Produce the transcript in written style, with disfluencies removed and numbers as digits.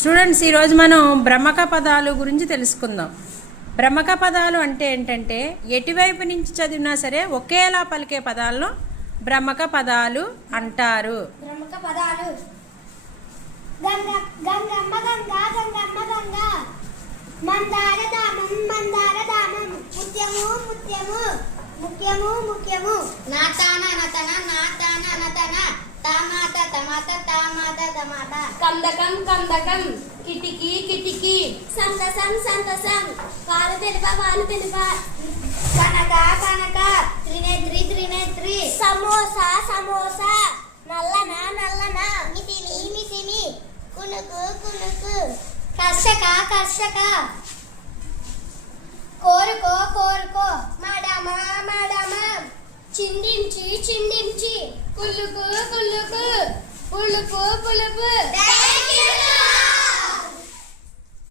Students, ఈరోజు మనం భ్రమక పదాలు గురించి తెలుసుకుందాం. భ్రమక పదాలు అంటే ఏంటంటే ఎటువైపు నుంచి చదివినా సరే ఒకేలా పలికే పదాలను భ్రమక పదాలు అంటారు. భ్రమక పదాలు గంగమ్మ గంగా గంగమ్మ గంగా, మందార దామం మందార దామం, ముత్యము ముత్యము ముఖ్యము ముఖ్యము, నాతాన నతన నాతాన నతన, తామాత తమాత తామాత తమాత, కందకం కందకం, కిటికీ కిటికీ, సంతసం సంతసం, పాలు తెలుప పాలు తెలుప, కనక కనక, త్రినేత్రి త్రినేత్రి, సమోసా సమోసా, నల్లన నల్లన, మిసిమి మిసిమి, కునుకు కునుకు, కర్షక కర్షక, కోరుకో కోరుకో, మడమ మడమ, చిండించి చిండించి, కుల్లుకు కుల్లుకు, పులుపు పులుపు.